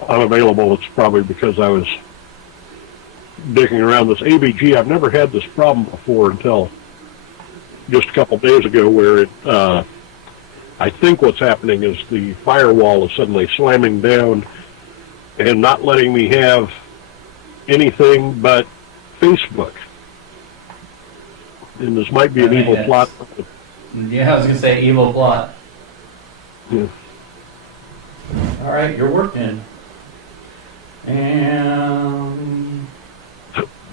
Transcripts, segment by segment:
unavailable, it's probably because I was digging around this ABG. I've never had this problem before until just a couple days ago, where it, I think what's happening is the firewall is suddenly slamming down and not letting me have anything but Facebook. And this might be an evil plot. Yeah, I was going to say evil plot. Yeah. All right, you're working. And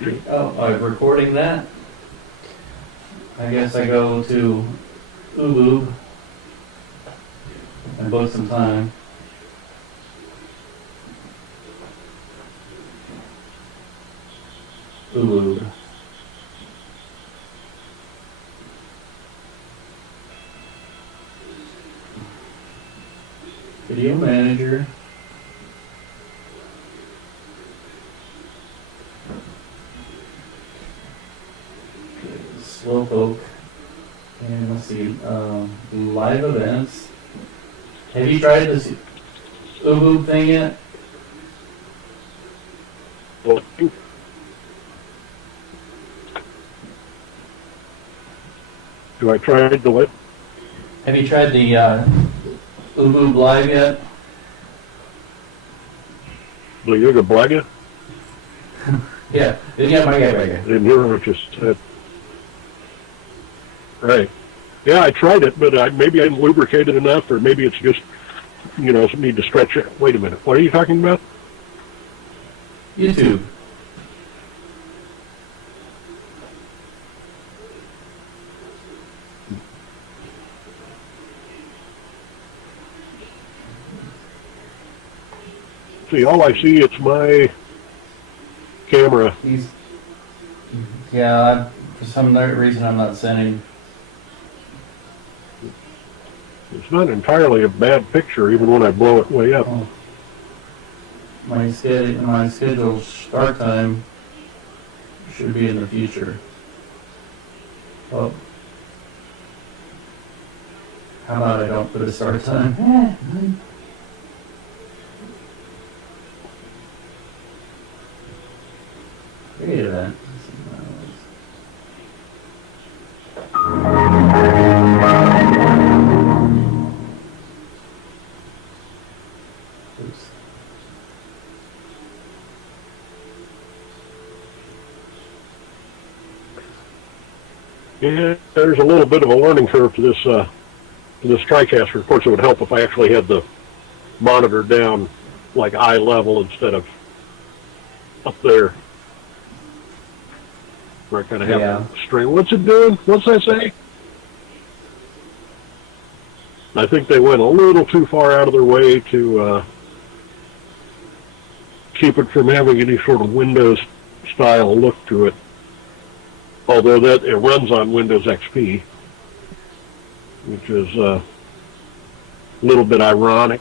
I'm recording that. I guess I go to Hulu and book some time. Hulu. Video manager. Slowpoke. And let's see, live events. Have you tried this Ubu thing yet? Do I try the what? Have you tried the Ubu Live yet? The Yoga Blaga? Yeah, my guy. I didn't hear what you said. Right. Yeah, I tried it, but maybe I didn't lubricate it enough, or maybe it's just, need to stretch it. Wait a minute. What are you talking about? YouTube. See, all I see, it's my camera. Yeah, for some reason I'm not sending. It's not entirely a bad picture, even when I blow it way up. Oh. My scheduled start time should be in the future. Oh. How about I don't put a start time? Look at that. Oops. Yeah, there's a little bit of a learning curve to this TriCaster. Of course, it would help if I actually had the monitor down like eye level instead of up there, where I kind of have to strain. What's it doing? What's I say? I think they went a little too far out of their way to keep it from having any sort of Windows style look to it. Although that it runs on Windows XP, which is a little bit ironic.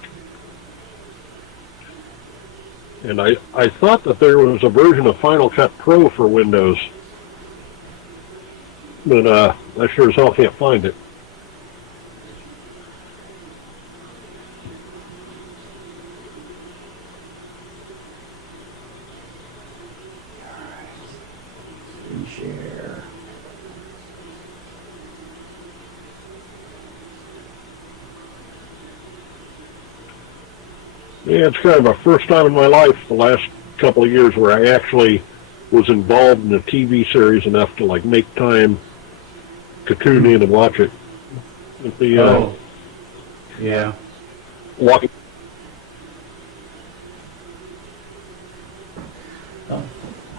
And I thought that there was a version of Final Cut Pro for Windows, but I sure as hell can't find it. Share. Yeah, it's kind of a first time in my life, the last couple of years, where I actually was involved in a TV series enough to like make time to tune in and watch it. Yeah. Walking. Oh,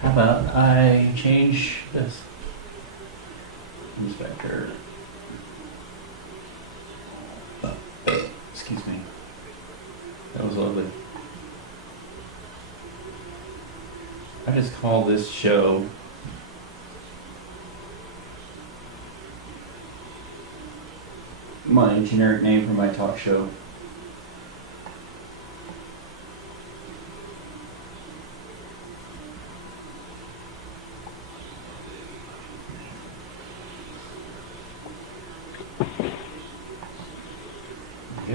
how about I change this inspector? Excuse me. That was lovely. I just call this show my generic name for my talk show. Go.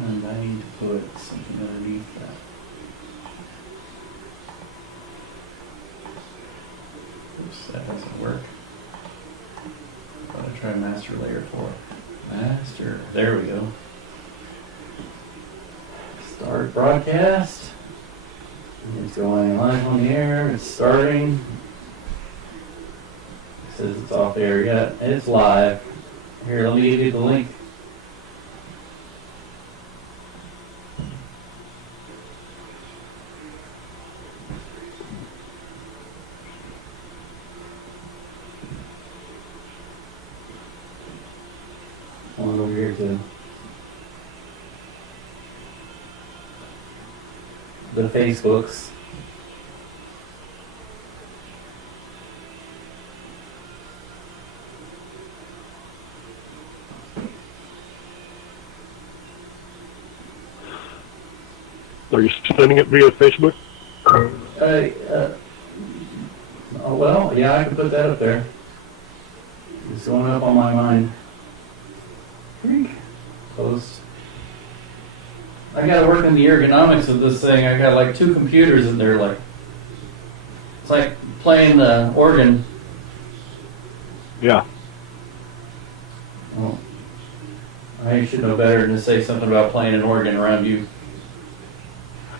And I need to put something underneath that. Oops, that doesn't work. Gotta try master layer 4. Master, there we go. Start broadcast. It's going live on the air. It's starting. It says it's off air yet. It's live. Here, let me give you the link. One over here too. The Facebooks. Are you sending it via Facebook? Oh, well, yeah, I can put that up there. It's going up on my mind. Post. I gotta work on the ergonomics of this thing. I got like 2 computers and they're like, it's like playing the organ. Yeah. Well, I should know better than to say something about playing an organ around you.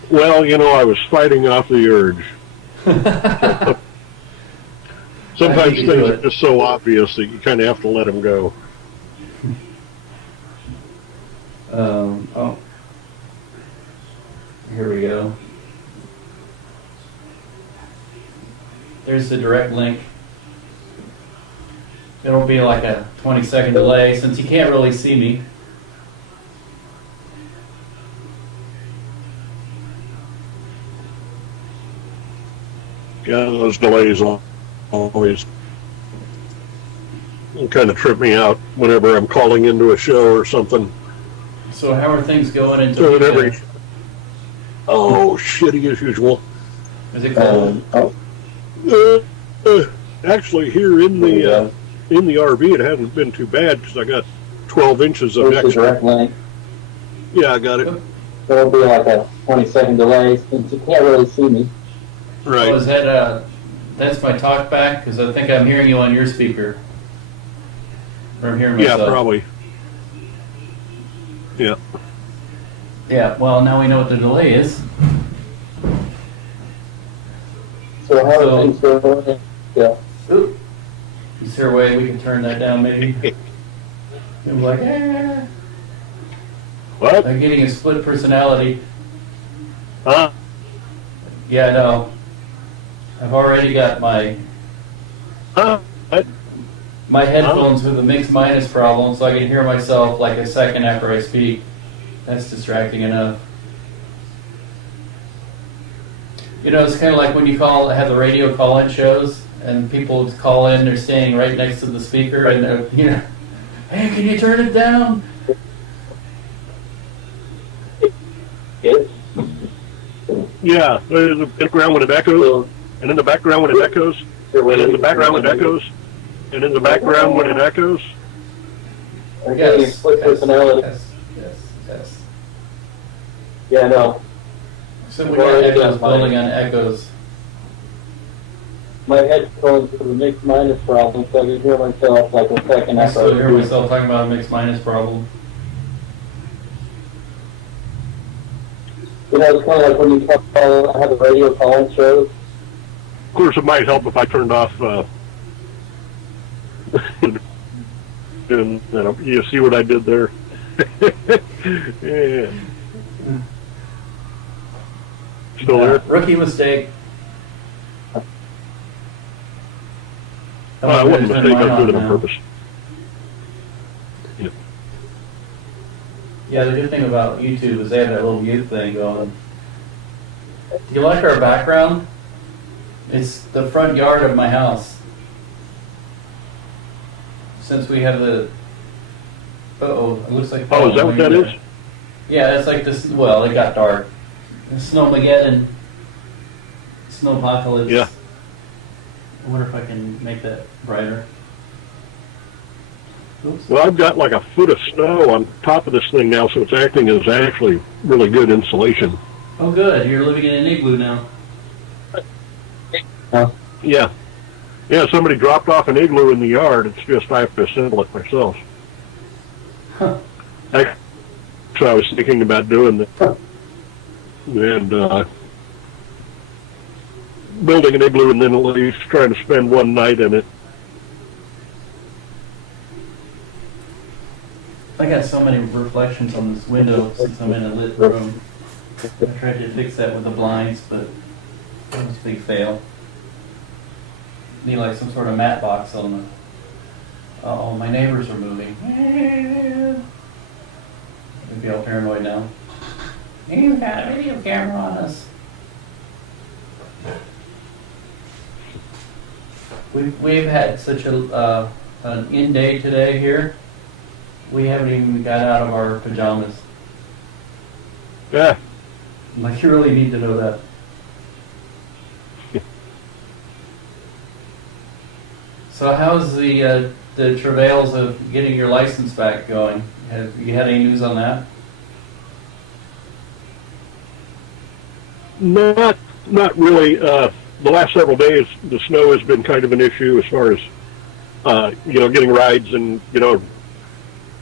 Well, you know, I was fighting off the urge. Sometimes things are just so obvious that you kind of have to let them go. Oh. Here we go. There's the direct link. It'll be like a 20-second delay since you can't really see me. Yeah, those delays always kind of trip me out whenever I'm calling into a show or something. So how are things going into So whenever shitty as usual. Is it cold? Actually, here in the RV, it hasn't been too bad because I got 12 inches of There's the extra. direct link. Yeah, I got it. There'll be like a 20-second delay since you can't really see me. Right. Oh, is that that's my talk back? Because I think I'm hearing you on your speaker. Or I'm hearing myself. Yeah, probably. Yeah. Yeah, well, now we know what the delay is. So how are things going? Yeah. Oop. Is there a way we can turn that down maybe? It was like, What? I'm getting a split personality. Huh? Yeah, no. I've already got my Huh? What? my headphones with a mix minus problem, so I can hear myself like a second after I speak. That's distracting enough. You know, it's kind of like when you have the radio call-in shows, and people call in, they're standing right next to the speaker, and hey, can you turn it down? Yeah, there's a background when it echoes, and in the background when it echoes, and in the background when it echoes, and in the background when it echoes. I'm getting a split personality. Yes. Yeah, no. So we got echoes building on echoes. My headphones have a mix minus problem, so I can hear myself like a second I after. still hear myself talking about a mix minus problem. You know, it's kind of like when you have a radio call-in shows. Of course, it might help if I turned off. And you see what I did there? Yeah. Still there? Rookie mistake. I wasn't a mistake. I did it on purpose. Yeah. Yeah, the good thing about YouTube is they have that little mute thing going. Do you like our background? It's the front yard of my house. Since we have the... Uh-oh, it looks like... Oh, is that what that is? Yeah, it's like this... Well, it got dark. Snowmageddon. Snowpocalypse. Yeah. I wonder if I can make that brighter. Oops. Well, I've got like a foot of snow on top of this thing now, so it's acting as actually really good insulation. Oh, good. You're living in an igloo now. Yeah. Yeah, somebody dropped off an igloo in the yard. It's just I have to assemble it myself. Huh. So I was thinking about doing that. And building an igloo and then at least trying to spend one night in it. I got so many reflections on this window since I'm in a lit room. I tried to fix that with the blinds, but it was a big fail. Need like some sort of mat box on the. Oh, my neighbors are moving. Maybe all paranoid now. You've got a video camera on us. We've had such an in day today here. We haven't even got out of our pajamas. Yeah. Like, you really need to know that. So how's the travails of getting your license back going? Have you had any news on that? Not really. The last several days, the snow has been kind of an issue as far as getting rides, and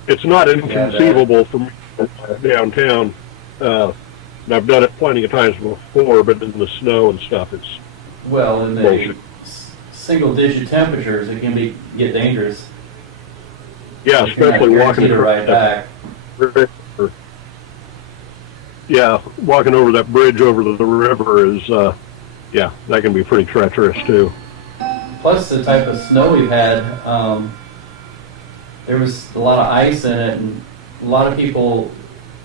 it's not inconceivable for me to drive downtown. And I've done it plenty of times before, but in the snow and stuff, it's Well, in the bullshit. single-digit temperatures, it can get dangerous. Yeah, You can have especially walking guaranteed a ride back. river. Yeah, walking over that bridge over the river is, that can be pretty treacherous too. Plus the type of snow we've had, there was a lot of ice in it, and a lot of people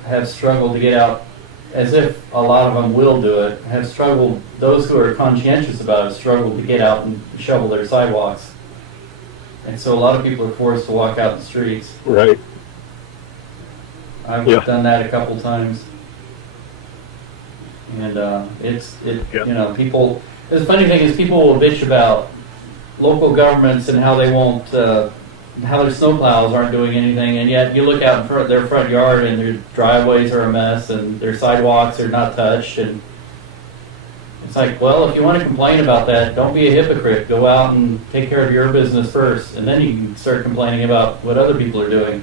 have struggled to get out, as if a lot of them will do it, have struggled, those who are conscientious about it, struggled to get out and shovel their sidewalks. And so a lot of people are forced to walk out in the streets. Right. I've Yeah. done that a couple times. And people, the funny thing is people will bitch about local governments and how they won't, how their snowplows aren't doing anything, and yet you look out in front their front yard and their driveways are a mess and their sidewalks are not touched, and it's like, well, if you want to complain about that, don't be a hypocrite. Go out and take care of your business first, and then you can start complaining about what other people are doing.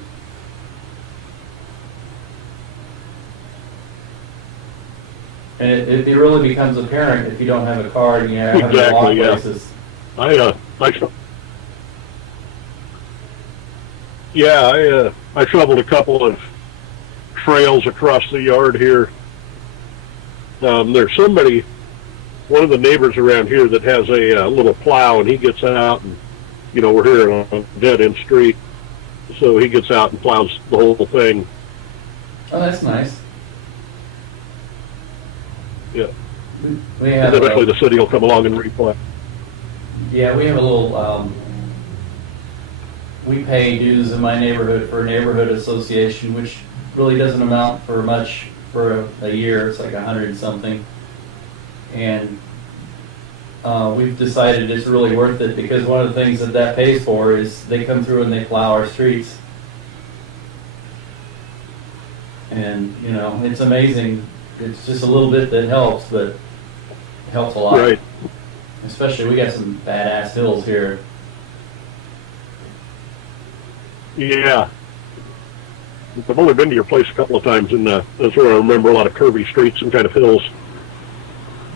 And it really becomes apparent if you don't have a car and you have to walk Exactly, yeah. places. I shoveled a couple of trails across the yard here. There's one of the neighbors around here that has a little plow, and he gets out, and we're here on a dead-end street, so he gets out and plows the whole thing. Oh, that's nice. Yeah. We have Eventually the city will come along and replow. yeah, we have a little. We pay dues in my neighborhood for a neighborhood association, which really doesn't amount for much for a year. It's like 100 and something, and we've decided it's really worth it because one of the things that pays for is they come through and they plow our streets, and it's amazing. It's just a little bit that helps, but it helps a lot. Right. Especially we got some badass hills here. Yeah. I've only been to your place a couple of times, and that's where I remember a lot of curvy streets and kind of hills.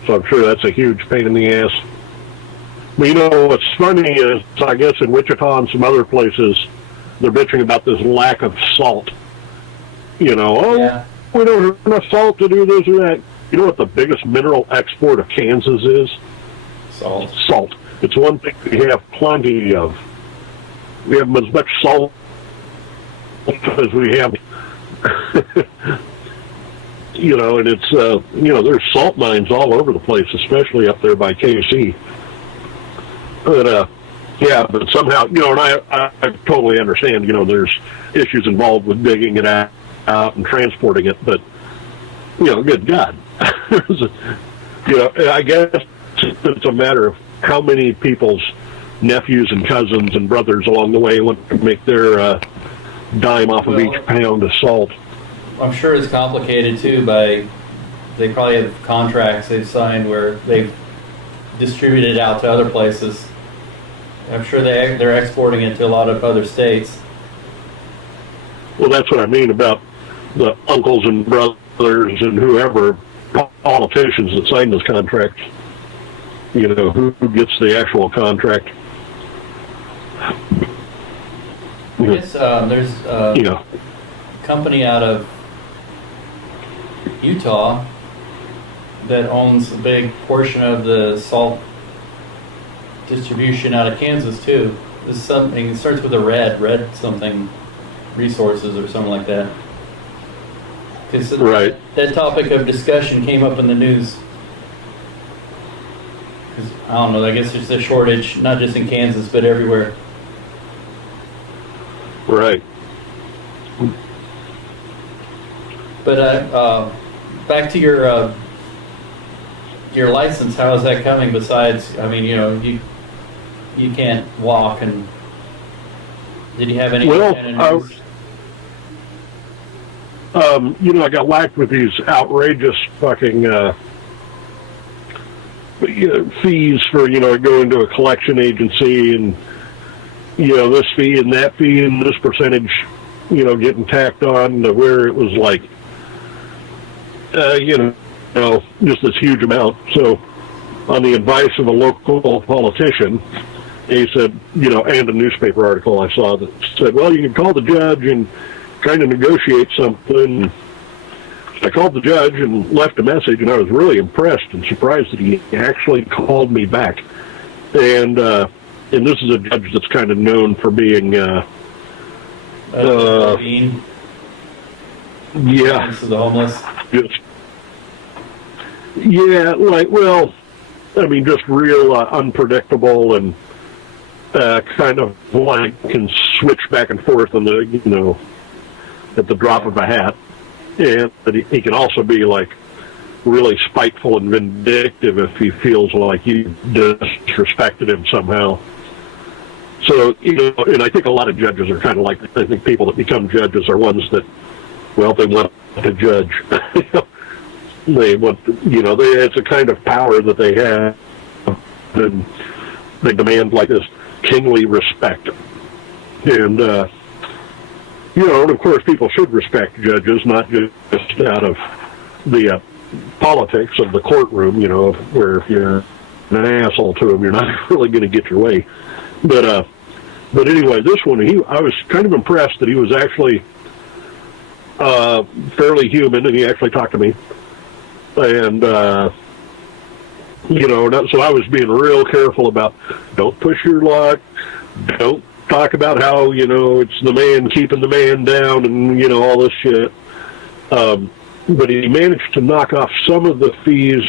So I'm sure that's a huge pain in the ass. But what's funny is, I guess in Wichita and some other places, they're bitching about this lack of salt. Yeah. We don't have enough salt to do this or that. You know what the biggest mineral export of Kansas is? Salt. Salt. It's one thing we have plenty of. We have as much salt as we have. And it's, there's salt mines all over the place, especially up there by KC. But, but somehow, and I totally understand, there's issues involved with digging it out and transporting it, but good God. I guess it's a matter of how many people's nephews and cousins and brothers along the way want to make their dime off of each pound of salt. I'm sure it's complicated too by, they probably have contracts they've signed where they've distributed it out to other places. I'm sure they're exporting it to a lot of other states. Well, that's what I mean about the uncles and brothers and whoever, politicians that sign those contracts. You know, who gets the actual contract. I guess there's a company out of Utah that owns a big portion of the salt distribution out of Kansas too. This is something, it starts with a red something resources or something like that. Because right. That topic of discussion came up in the news. Because I don't know, I guess there's a shortage, not just in Kansas, but everywhere. Right. But back to your license, how is that coming? Besides, I mean, you know, you can't walk, and did you have any? Well, you know, I got whacked with these outrageous fucking fees for, you know, going to a collection agency and, you know, this fee and that fee and this percentage, you know, getting tacked on to where it was like, you know, just this huge amount. So on the advice of a local politician, he said, you know, and a newspaper article I saw that said, well, you can call the judge and kind of negotiate something. I called the judge and left a message, and I was really impressed and surprised that he actually called me back. And this is a judge that's kind of known for being, yeah, to the homeless. Just, yeah, like, well, I mean, just real unpredictable and kind of like can switch back and forth on the, you know, at the drop of a hat. And but he can also be like really spiteful and vindictive if he feels like you disrespected him somehow. So, you know, and I think a lot of judges are kind of like, I think people that become judges are ones that, well, they want to judge. They want, you know, it's a kind of power that they have, and they demand like this kingly respect. And, you know, and of course people should respect judges, not just out of the politics of the courtroom, you know, where if you're an asshole to them, you're not really going to get your way. But anyway, this one, I was kind of impressed that he was actually fairly human, and he actually talked to me. And, you know, so I was being real careful about don't push your luck, don't talk about how, you know, it's the man keeping the man down and, you know, all this shit. But he managed to knock off some of the fees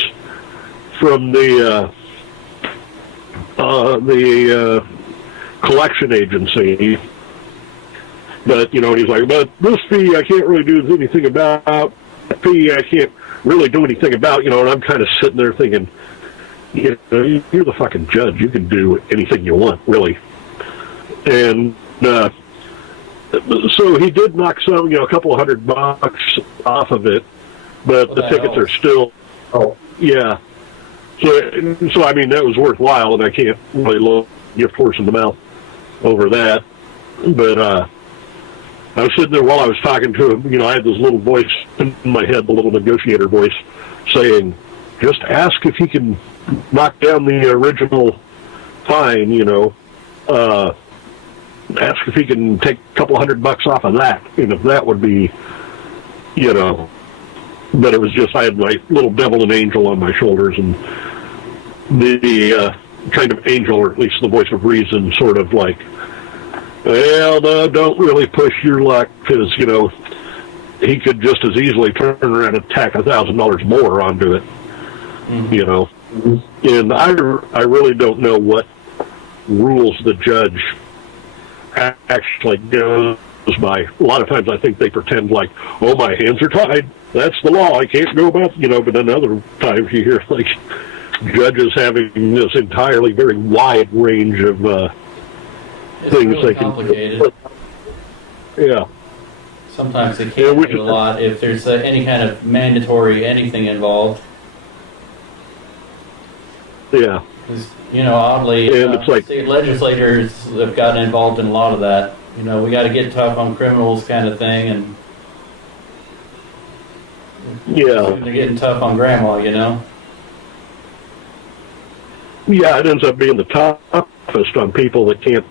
from the collection agency. But, you know, he's like, but this fee I can't really do anything about. That fee I can't really do anything about, you know, and I'm kind of sitting there thinking, you know, you're the fucking judge. You can do anything you want, really. And so he did knock some, you know, a couple of $100 off of it, but the tickets are still, yeah. So I mean, that was worthwhile, and I can't really look gift horse in the mouth over that. But I was sitting there while I was talking to him, you know, I had this little voice in my head, the little negotiator voice, saying, just ask if he can knock down the original fine, you know. Ask if he can take a couple $100 off of that, and if that would be, you know. But it was just, I had my little devil and angel on my shoulders, and the kind of angel, or at least the voice of reason, sort of like, well, no, don't really push your luck, because, you know, he could just as easily turn around and tack $1,000 more onto it, you know. And I really don't know what rules the judge actually goes by. A lot of times I think they pretend like, oh, my hands are tied. That's the law. I can't go about, you know, but then other times you hear like, judges having this entirely very wide range of It's things really they can complicated. Yeah. Sometimes they Yeah, can't which do a is- lot if there's any kind of mandatory anything involved. Yeah. 'Cause, oddly, And it's like- state legislators have gotten involved in a lot of that. We got to get tough on criminals kind of thing, and Yeah. they're getting tough on grandma, Yeah, it ends up being the toughest on people that can't,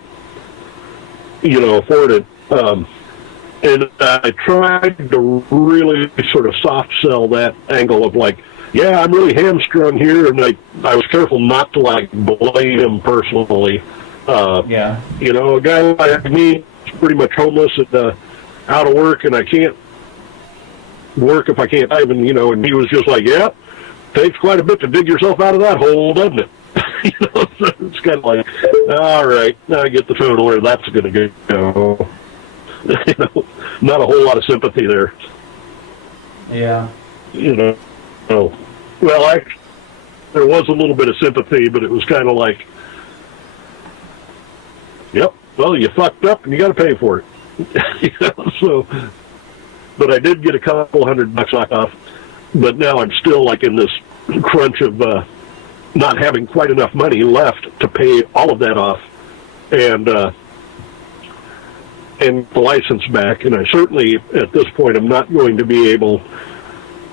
afford it. And I tried to really sort of soft sell that angle of like, yeah, I'm really hamstrung here, and I was careful not to like blame him personally. Yeah. A guy like me is pretty much homeless and out of work, and I can't work if I can't even, and he was just like, yeah, takes quite a bit to dig yourself out of that hole, doesn't it? So it's kind of like, all right, now I get the total where that's going to go. Not a whole lot of sympathy there. Yeah. Oh, well, actually, there was a little bit of sympathy, but it was kind of like, yep, well, you fucked up and you got to pay for it. So, but I did get a couple $100 off, but now I'm still like in this crunch of not having quite enough money left to pay all of that off and the license back. And I certainly, at this point, I'm not going to be able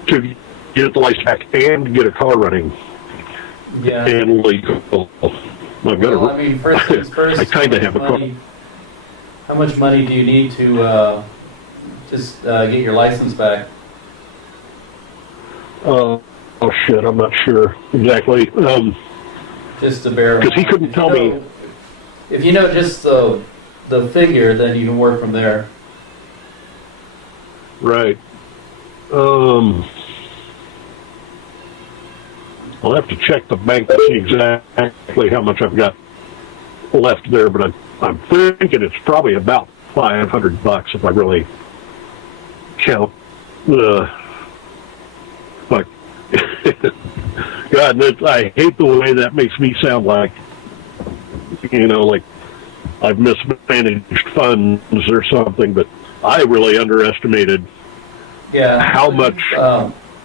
to get the license back and get a car running Yeah. and legal. I've got Well, I mean, first things first. I kind of have a car. How much money do you need to just get your license back? Oh shit, I'm not sure exactly. Just to bear. Because he couldn't tell me. If you know just the figure, then you can work from there. Right. I'll have to check the bank to see exactly how much I've got left there, but I'm thinking it's probably about $500 if I really count the. Like, God, I hate the way that makes me sound like, like I've mismanaged funds or something, but I really underestimated how much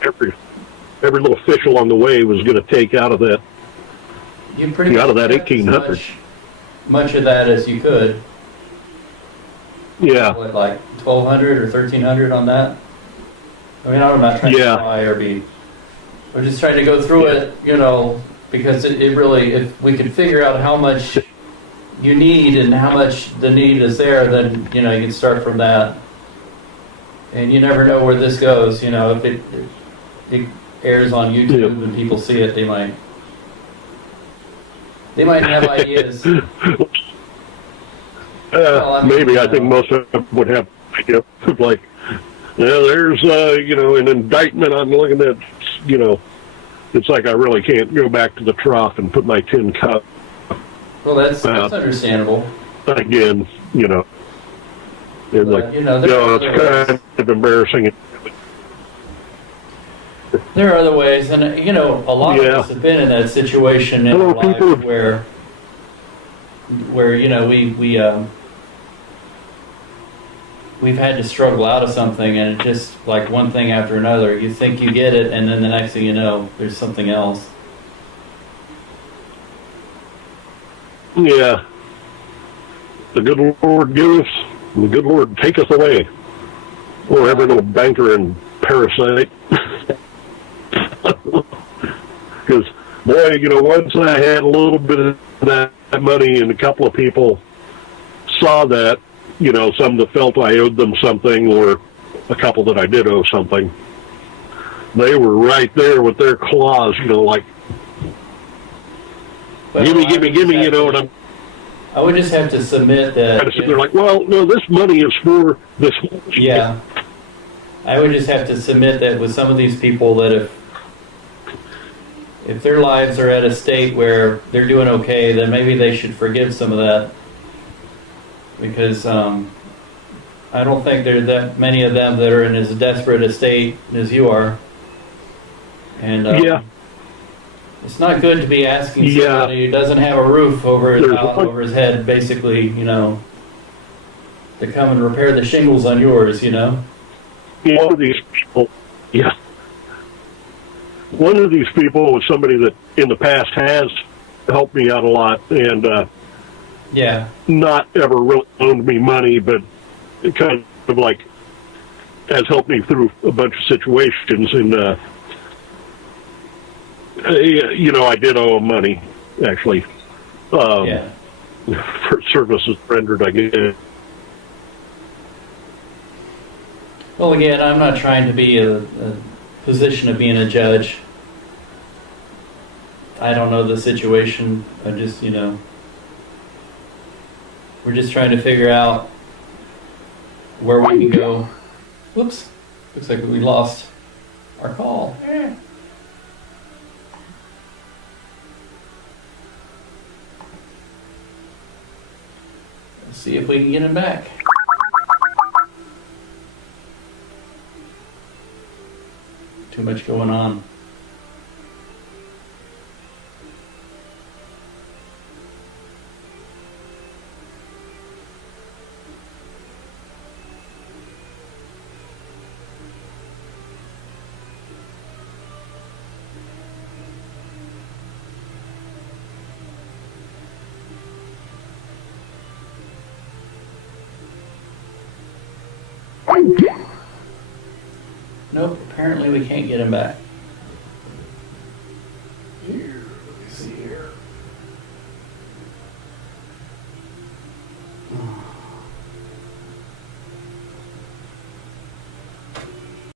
every little fish along the way was going to take out of that. You pretty out of that much kept 1800. Much of that as you could. Yeah. What, like 1,200 or 1,300 on that? I mean, I'm not trying to lie or be. We're just trying to go through it, because it really, if we could figure out how much you need and how much the need is there, then you can start from that. And you never know where this goes. If it airs on YouTube and people see it, they might have ideas. Maybe I think most of them would have, like, there's an indictment on looking at, it's like I really can't go back to the trough and put my tin cup. Well, that's understandable. Again, it's like, it's kind of embarrassing. There are other ways, and a lot of us have been in that situation in our lives where we've had to struggle out of something, and it's just like one thing after another. You think you get it, and then the next thing you know, there's something else. Yeah. The good Lord giveth, and the good Lord taketh away. Or every little banker and parasite. Because, boy, once I had a little bit of that money and a couple of people saw that, some that felt I owed them something or a couple that I did owe something, they were right there with their claws, like, gimme, and I'm... I would just have to submit that... They're like, well, no, this money is for this... Yeah. I would just have to submit that with some of these people that if their lives are at a state where they're doing okay, then maybe they should forgive some of that. Because I don't think there are that many of them that are in as desperate a state as you are. And It's not good to be asking Yeah. somebody who doesn't have a roof over his There's house, one- over his head, basically, you know, to come and repair the shingles on yours, you know. One of these people, yeah. One of these people was somebody that in the past has helped me out a lot and Yeah. not ever really loaned me money, but it kind of like has helped me through a bunch of situations. And, you know, I did owe him money, actually, Yeah. for services rendered, I guess. Well, again, I'm not trying to be a position of being a judge. I don't know the situation. I just, you know, we're just trying to figure out where we can go. Whoops. Looks like we lost our call. Let's see if we can get him back. Too much going on. Nope, apparently we can't get him back.